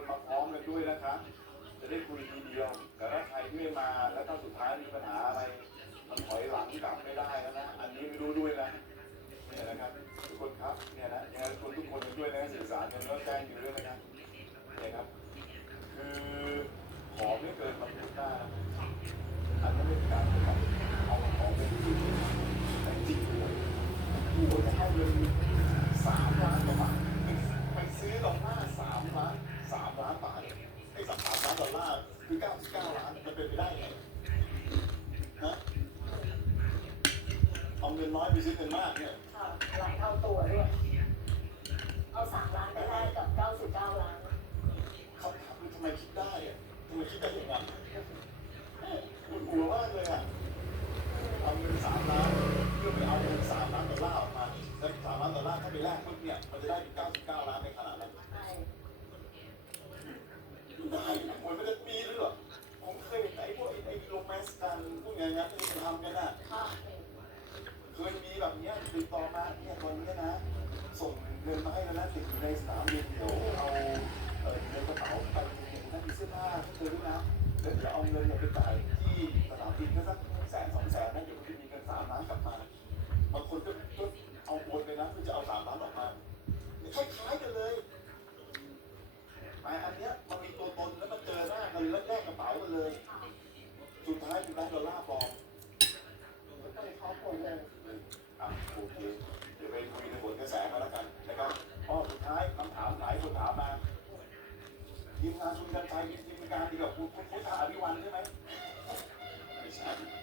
นมาพร้อมกันด้วยนะคะ จะได้คุยทีเดียวแต่ถ้าใครไม่มาแล้วถ้าสุดท้ายมีปัญหาอะไรมันถอยหลังกลับไม่ได้แล้วนะ เงินน้อยไปซื้อเงินมากเนี่ยค่ะหลายเท่าตัวด้วยเอาสามล้านไปแลกกับเก้าสิบเก้าล้านเขาทำทำไมคิดได้อะทำไมคิดได้อย่างนั้นปวดหัวมากเลยอะเอาเงินสามล้านเพื่อไปเอาเงินสามล้านดอลลาร์ออกมาแล้วสามล้านดอลลาร์ถ้าไปแลกปุ๊บเนี่ยมันจะได้เป็นเก้าสิบเก้าล้านในขณะนั้นใช่ได้นะหวยมันจะมีด้วยเหรอผมเคยเห็นไอ้พวกไอ้ไอ้โรแมนต์กันพวกอย่างนั้นที่ทำกันอะค่ะ เคยมีแบบเนี้ยติดต่อมาเนี่ยตอนนี้นะ ส่งเงินมาให้แล้วนะติดอยู่ในสนามบินเดี๋ยวเอาเออเงินกระเป๋าไปเห็นนั่นมีเสื้อผ้าให้เธอด้วยนะเดี๋ยวเดี๋ยวเอาเงินเนี่ยไปจ่ายที่สนามบินก็สักแสนสองแสนนะเดี๋ยวมันจะมีเงินสามล้านกลับมาบางคนก็ก็เอาโอนไปนะเพื่อจะเอาสามล้านออกมาคล้ายามสายคนถามมาทีมงานคุณกันไปมีทีมงานดีกับคุณคุณพุทธาอภิวันใช่ไหมไม่ใช่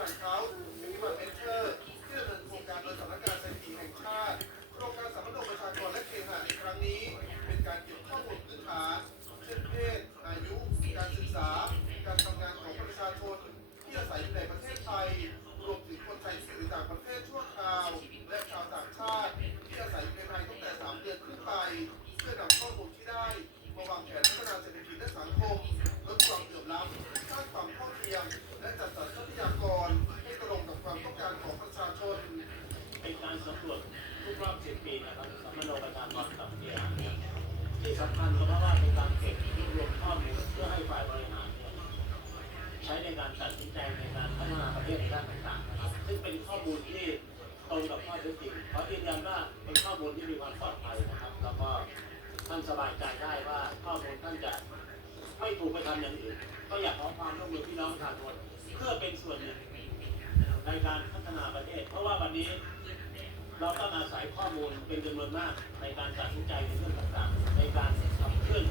บัติเขาในพิบัติเมนเทอร์ที่ดำเนินโครงการโดยสำนักงานสถิติแห่งชาติ โครงการสำรวจประชากรและเคหะในครั้งนี้ เป็นการเก็บข้อมูลพื้นฐานเช่นเพศ อายุ การศึกษา การทำงานของประชาชนที่อาศัยอยู่ในประเทศไทย รวมถึงคนไทยที่อยู่ต่างประเทศชั่วคราว และชาวต่างชาติ ที่อาศัยอยู่ในไทยตั้งแต่ 3 เดือนขึ้นไป เพื่อนำข้อมูลที่ได้มาวางแผนพัฒนาเศรษฐกิจและสังคมลดความเหลื่อมล้ำสร้างความเท่าเทียมและจัดสรร การสำรวจทุกรอบ10ปีนะครับสำนักประชารกับเกียร์เนี่ยที่สำคัญก็เพราะว่าเป็นการเก็บรวบรวมข้อมูลเพื่อให้ฝ่ายบริหารใช้ในการตัดสินใจในการพัฒนาประเทศในด้านต่างๆนะครับซึ่งเป็นข้อมูลที่ตรงกับข้อเท็จจริงเพราะยืนยันว่าเป็นข้อมูลที่มีความปลอดภัยนะครับ แล้วก็ท่านสบายใจได้ว่าข้อมูลท่านจะไม่ถูกไปทำอย่างอื่นก็อยากขอความร่วมมือพี่น้องประชาชนเพื่อเป็นส่วนหนึ่งในการพัฒนาประเทศ เพราะว่าวันนี้ เราต้องอาศัยข้อมูลเป็นจำนวนมากในการตัดสินใจในเรื่องต่างๆในการขับเคลื่อน